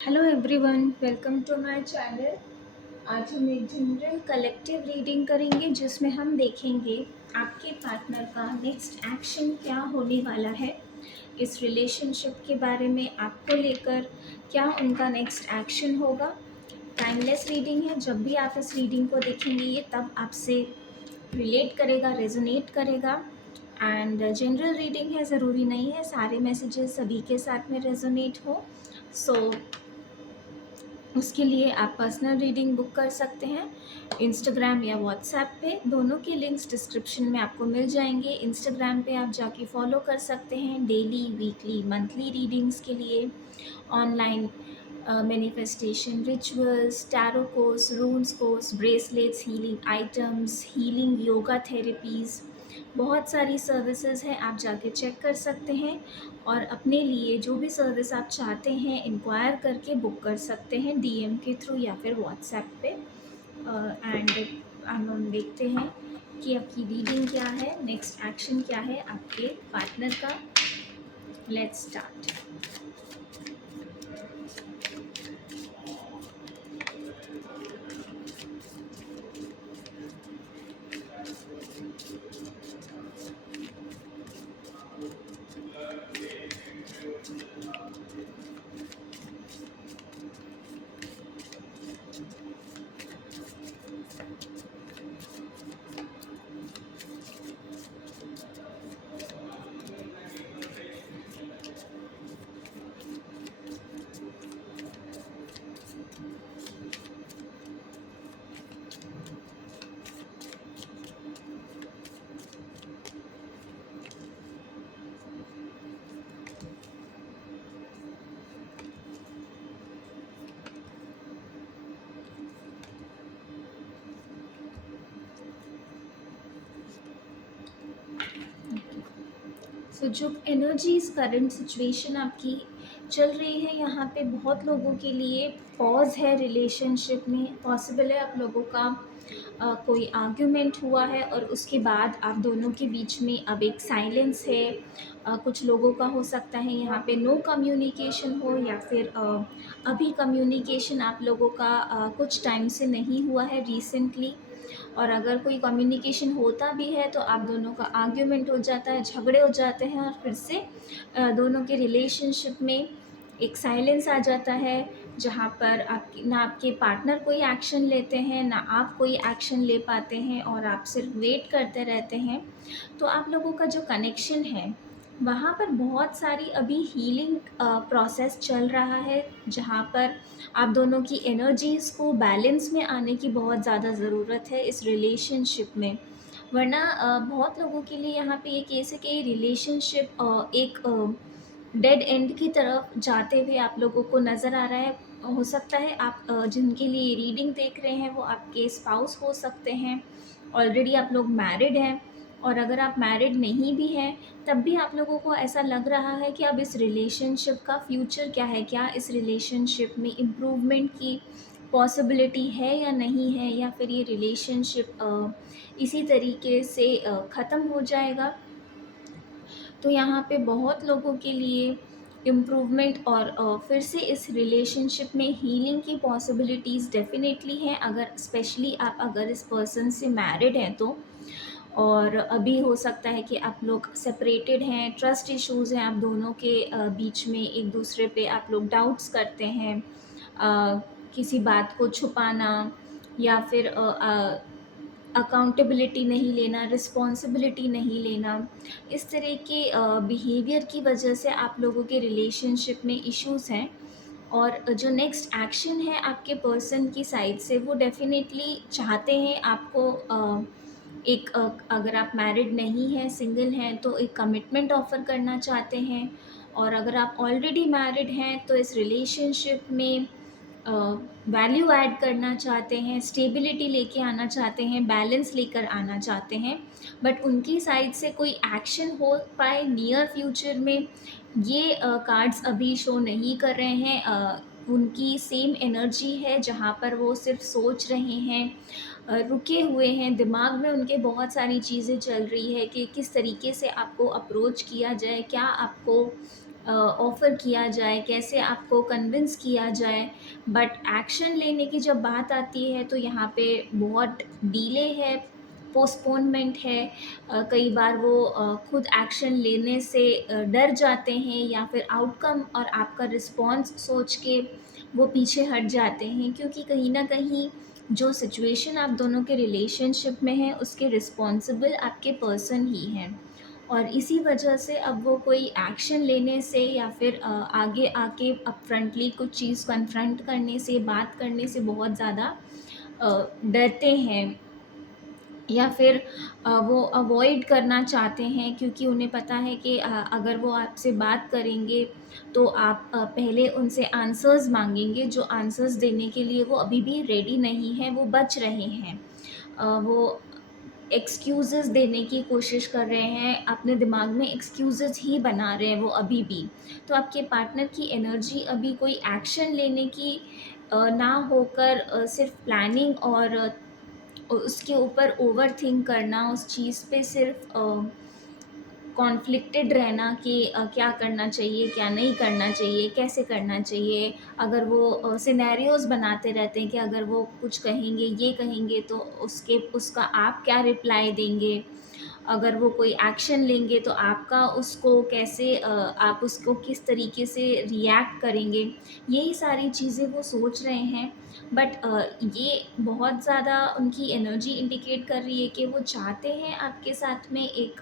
Hello everyone, welcome to my channel. आज हम एक जनरल कलेक्टिव रीडिंग करेंगे जिसमें हम देखेंगे आपके पार्टनर का नेक्स्ट एक्शन क्या होने वाला है, इस रिलेशनशिप के बारे में आपको लेकर क्या उनका नेक्स्ट एक्शन होगा। टाइमलेस रीडिंग है, जब भी आप इस रीडिंग को देखेंगे ये तब आपसे रिलेट करेगा, रेजोनेट करेगा। एंड जनरल रीडिंग है, ज़रूरी नहीं है सारे मैसेजेस सभी के साथ में रेजोनेट हो। सो उसके लिए आप पर्सनल रीडिंग बुक कर सकते हैं इंस्टाग्राम या व्हाट्सएप पे। दोनों के लिंक्स डिस्क्रिप्शन में आपको मिल जाएंगे। इंस्टाग्राम पे आप जाके फॉलो कर सकते हैं डेली, वीकली, मंथली रीडिंग्स के लिए। Online manifestation rituals, tarot course, रून्स course, bracelets, healing items, healing yoga therapies, बहुत सारी सर्विसेज हैं, आप जाके चेक कर सकते हैं। और अपने लिए जो भी सर्विस आप चाहते हैं इंक्वायर करके बुक कर सकते हैं डीएम के थ्रू या फिर व्हाट्सएप पे। एंड हम देखते हैं कि आपकी रीडिंग क्या है, नेक्स्ट एक्शन क्या है आपके पार्टनर का। Let's start. सो जो एनर्जीज करंट सिचुएशन आपकी चल रही है यहाँ पे, बहुत लोगों के लिए पॉज है रिलेशनशिप में। पॉसिबल है आप लोगों का कोई आर्ग्यूमेंट हुआ है और उसके बाद आप दोनों के बीच में अब एक साइलेंस है। कुछ लोगों का हो सकता है यहाँ पे नो कम्युनिकेशन हो, या फिर अभी कम्युनिकेशन आप लोगों का कुछ टाइम से नहीं हुआ है रिसेंटली। और अगर कोई कम्युनिकेशन होता भी है तो आप दोनों का आर्ग्यूमेंट हो जाता है, झगड़े हो जाते हैं और फिर से दोनों के रिलेशनशिप में एक साइलेंस आ जाता है, जहाँ पर आपकी ना आपके पार्टनर कोई एक्शन लेते हैं ना आप कोई एक्शन ले पाते हैं और आप सिर्फ वेट करते रहते हैं। तो आप लोगों का जो कनेक्शन है वहाँ पर बहुत सारी अभी हीलिंग प्रोसेस चल रहा है, जहाँ पर आप दोनों की एनर्जीज़ को बैलेंस में आने की बहुत ज़्यादा ज़रूरत है इस रिलेशनशिप में। वरना बहुत लोगों के लिए यहाँ पे ये केस है कि रिलेशनशिप एक डेड एंड की तरफ जाते हुए आप लोगों को नज़र आ रहा है। हो सकता है आप जिनके लिए रीडिंग देख रहे हैं वो आपके स्पाउस हो सकते हैं, ऑलरेडी आप लोग मैरिड हैं। और अगर आप मैरिड नहीं भी हैं तब भी आप लोगों को ऐसा लग रहा है कि अब इस रिलेशनशिप का फ्यूचर क्या है, क्या इस रिलेशनशिप में इम्प्रूवमेंट की पॉसिबिलिटी है या नहीं है, या फिर ये रिलेशनशिप इसी तरीके से ख़त्म हो जाएगा। तो यहाँ पे बहुत लोगों के लिए इम्प्रूवमेंट और फिर से इस रिलेशनशिप में हीलिंग की पॉसिबिलिटीज़ डेफिनेटली हैं, अगर स्पेशली आप अगर इस पर्सन से मैरिड हैं तो। और अभी हो सकता है कि आप लोग सेपरेटेड हैं, ट्रस्ट इश्यूज़ हैं आप दोनों के बीच में, एक दूसरे पे आप लोग डाउट्स करते हैं, किसी बात को छुपाना या फिर अकाउंटेबिलिटी नहीं लेना, रिस्पॉन्सिबिलिटी नहीं लेना, इस तरह के बिहेवियर की वजह से आप लोगों के रिलेशनशिप में इश्यूज़ हैं। और जो नेक्स्ट एक्शन है आपके पर्सन की साइड से, वो डेफिनेटली चाहते हैं आपको अगर आप मैरिड नहीं हैं, सिंगल हैं, तो एक कमिटमेंट ऑफ़र करना चाहते हैं। और अगर आप ऑलरेडी मैरिड हैं तो इस रिलेशनशिप में वैल्यू ऐड करना चाहते हैं, स्टेबिलिटी लेके आना चाहते हैं, बैलेंस लेकर आना चाहते हैं। बट उनकी साइड से कोई एक्शन हो पाए नियर फ्यूचर में, ये कार्ड्स अभी शो नहीं कर रहे हैं। उनकी सेम एनर्जी है जहाँ पर वो सिर्फ सोच रहे हैं, रुके हुए हैं, दिमाग में उनके बहुत सारी चीज़ें चल रही है कि किस तरीके से आपको अप्रोच किया जाए, क्या आपको ऑफ़र किया जाए, कैसे आपको कन्विंस किया जाए। बट एक्शन लेने की जब बात आती है तो यहाँ पे बहुत डिले है, पोस्टपोनमेंट है। कई बार वो खुद एक्शन लेने से डर जाते हैं या फिर आउटकम और आपका रिस्पॉन्स सोच के वो पीछे हट जाते हैं, क्योंकि कहीं न कहीं जो सिचुएशन आप दोनों के रिलेशनशिप में है उसके रिस्पॉन्सिबल आपके पर्सन ही हैं। और इसी वजह से अब वो कोई एक्शन लेने से या फिर आगे आके अपफ्रंटली कुछ चीज़ कन्फ्रंट करने से, बात करने से बहुत ज़्यादा डरते हैं, या फिर वो अवॉइड करना चाहते हैं, क्योंकि उन्हें पता है कि अगर वो आपसे बात करेंगे तो आप पहले उनसे आंसर्स माँगेंगे, जो आंसर्स देने के लिए वो अभी भी रेडी नहीं हैं, वो बच रहे हैं। वो एक्सक्यूज़ेज़ देने की कोशिश कर रहे हैं, अपने दिमाग में एक्सक्यूज़ेज़ ही बना रहे हैं वो अभी भी। तो आपके पार्टनर की एनर्जी अभी कोई एक्शन लेने की ना होकर सिर्फ़ प्लानिंग और उसके ऊपर ओवरथिंक करना, उस चीज़ पे सिर्फ़ कॉन्फ्लिक्टेड रहना कि क्या करना चाहिए, क्या नहीं करना चाहिए, कैसे करना चाहिए। अगर वो सिनेरियोज़ बनाते रहते हैं कि अगर वो कुछ कहेंगे, ये कहेंगे तो उसका आप क्या रिप्लाई देंगे? अगर वो कोई एक्शन लेंगे तो आपका उसको कैसे आप उसको किस तरीके से रिएक्ट करेंगे? यही सारी चीज़ें वो सोच रहे हैं। बट ये बहुत ज़्यादा उनकी एनर्जी इंडिकेट कर रही है कि वो चाहते हैं आपके साथ में एक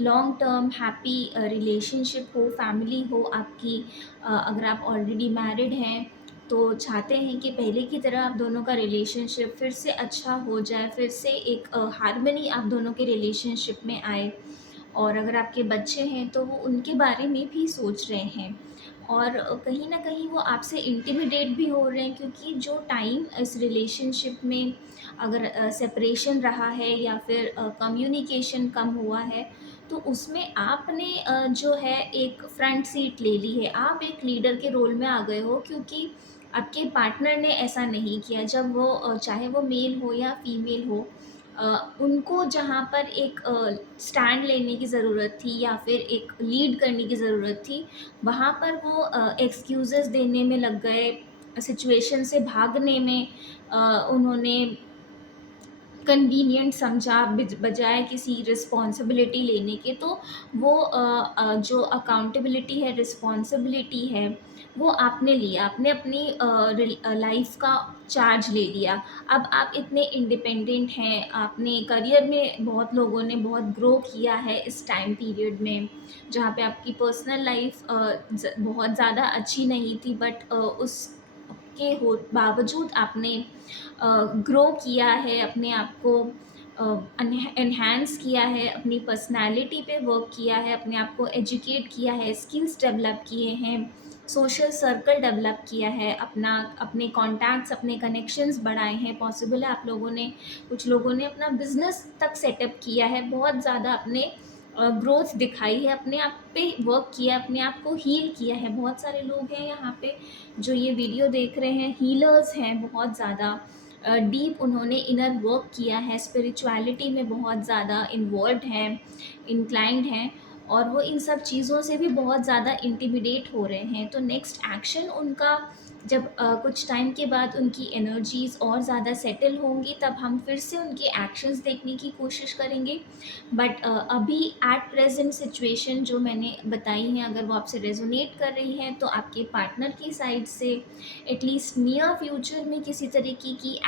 लॉन्ग टर्म हैप्पी रिलेशनशिप हो, फैमिली हो आपकी। अगर आप ऑलरेडी मैरिड हैं तो चाहते हैं कि पहले की तरह आप दोनों का रिलेशनशिप फिर से अच्छा हो जाए, फिर से एक हार्मनी आप दोनों के रिलेशनशिप में आए। और अगर आपके बच्चे हैं तो वो उनके बारे में भी सोच रहे हैं। और कहीं न कहीं वो आपसे इंटिमिडेट भी हो रहे हैं, क्योंकि जो टाइम इस रिलेशनशिप में अगर सेपरेशन रहा है या फिर कम्युनिकेशन कम हुआ है, तो उसमें आपने जो है एक फ्रंट सीट ले ली है। आप एक लीडर के रोल में आ गए हो, क्योंकि आपके पार्टनर ने ऐसा नहीं किया। जब वो चाहे वो मेल हो या फीमेल हो, उनको जहाँ पर एक स्टैंड लेने की ज़रूरत थी या फिर एक लीड करने की ज़रूरत थी, वहाँ पर वो एक्सक्यूज़ेज़ देने में लग गए, सिचुएशन से भागने में उन्होंने कन्वीनिएंट समझा बजाय किसी रिस्पॉन्सिबिलिटी लेने के। तो वो जो अकाउंटेबिलिटी है, रिस्पॉन्सिबिलिटी है, वो आपने लिया, आपने अपनी लाइफ का चार्ज ले लिया। अब आप इतने इंडिपेंडेंट हैं, आपने करियर में बहुत लोगों ने बहुत ग्रो किया है इस टाइम पीरियड में, जहाँ पे आपकी पर्सनल लाइफ बहुत ज़्यादा अच्छी नहीं थी, बट उसके हो बावजूद आपने ग्रो किया है, अपने आप को एनहांस किया है, अपनी पर्सनैलिटी पे वर्क किया है, अपने आप को एजुकेट किया है, स्किल्स डेवलप किए हैं, सोशल सर्कल डेवलप किया है, अपने कॉन्टैक्ट्स, अपने कनेक्शंस बढ़ाए हैं। पॉसिबल है आप लोगों ने, कुछ लोगों ने अपना बिज़नेस तक सेटअप किया है, बहुत ज़्यादा अपने ग्रोथ दिखाई है, अपने आप पे वर्क किया, अपने आप को हील किया है। बहुत सारे लोग हैं यहाँ पे जो ये वीडियो देख रहे हैं, हीलर्स हैं बहुत ज़्यादा। डीप उन्होंने इनर वर्क किया है, स्पिरिचुअलिटी में बहुत ज़्यादा इन्वॉल्व्ड हैं, इंक्लाइंड हैं, और वो इन सब चीज़ों से भी बहुत ज़्यादा इंटिमिडेट हो रहे हैं। तो नेक्स्ट एक्शन उनका, जब कुछ टाइम के बाद उनकी एनर्जीज़ और ज़्यादा सेटल होंगी, तब हम फिर से उनके एक्शंस देखने की कोशिश करेंगे। बट अभी एट प्रेजेंट सिचुएशन जो मैंने बताई हैं, अगर वो आपसे रेजोनेट कर रही हैं, तो आपके पार्टनर की साइड से एटलीस्ट नियर फ्यूचर में किसी तरीके की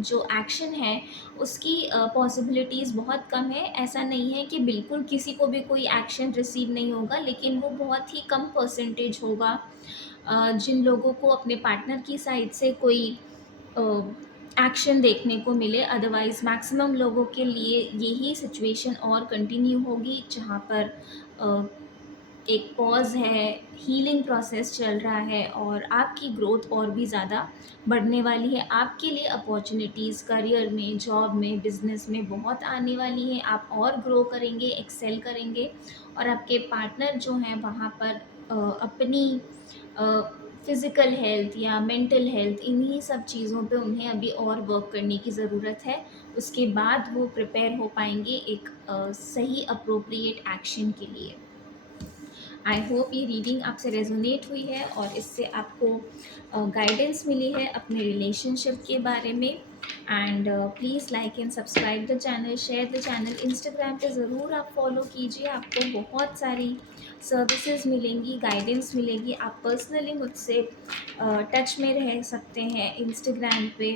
जो एक्शन है उसकी पॉसिबिलिटीज़ बहुत कम है। ऐसा नहीं है कि बिल्कुल किसी को भी कोई एक्शन रिसीव नहीं होगा, लेकिन वो बहुत ही कम परसेंटेज होगा जिन लोगों को अपने पार्टनर की साइड से कोई एक्शन देखने को मिले। अदरवाइज़ मैक्सिमम लोगों के लिए यही सिचुएशन और कंटिन्यू होगी, जहाँ पर अ, एक पॉज़ है, हीलिंग प्रोसेस चल रहा है और आपकी ग्रोथ और भी ज़्यादा बढ़ने वाली है। आपके लिए अपॉर्च्युनिटीज़ करियर में, जॉब में, बिज़नेस में बहुत आने वाली हैं। आप और ग्रो करेंगे, एक्सेल करेंगे, और आपके पार्टनर जो हैं वहाँ पर अपनी फ़िज़िकल हेल्थ या मेंटल हेल्थ, इन्हीं सब चीज़ों पे उन्हें अभी और वर्क करने की ज़रूरत है। उसके बाद वो प्रिपेयर हो पाएँगे एक सही एप्रोप्रिएट एक्शन के लिए। आई होप ये रीडिंग आपसे रेजोनेट हुई है और इससे आपको गाइडेंस मिली है अपने रिलेशनशिप के बारे में। And please like and subscribe the channel, share the channel. Instagram पे ज़रूर आप फॉलो कीजिए, आपको बहुत सारी सर्विसेज मिलेंगी, गाइडेंस मिलेगी। आप पर्सनली मुझसे टच में रह सकते हैं इंस्टाग्राम पे,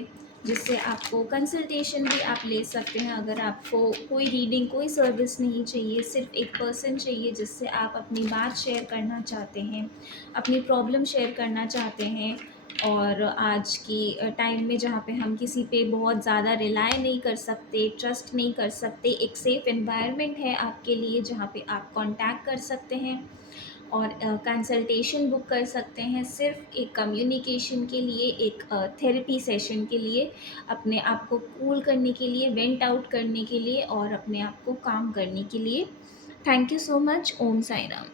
जिससे आपको कंसल्टेशन भी आप ले सकते हैं। अगर आपको कोई रीडिंग, कोई सर्विस नहीं चाहिए, सिर्फ एक पर्सन चाहिए जिससे आप अपनी बात शेयर करना चाहते हैं, अपनी प्रॉब्लम शेयर करना चाहते हैं। और आज की टाइम में जहाँ पे हम किसी पे बहुत ज़्यादा रिलाय नहीं कर सकते, ट्रस्ट नहीं कर सकते, एक सेफ़ एनवायरनमेंट है आपके लिए जहाँ पे आप कांटेक्ट कर सकते हैं और कंसल्टेशन बुक कर सकते हैं, सिर्फ एक कम्युनिकेशन के लिए, एक थेरेपी सेशन के लिए, अपने आप को कूल करने के लिए, वेंट आउट करने के लिए और अपने आप को काम करने के लिए। Thank you so much. Om Sai Ram.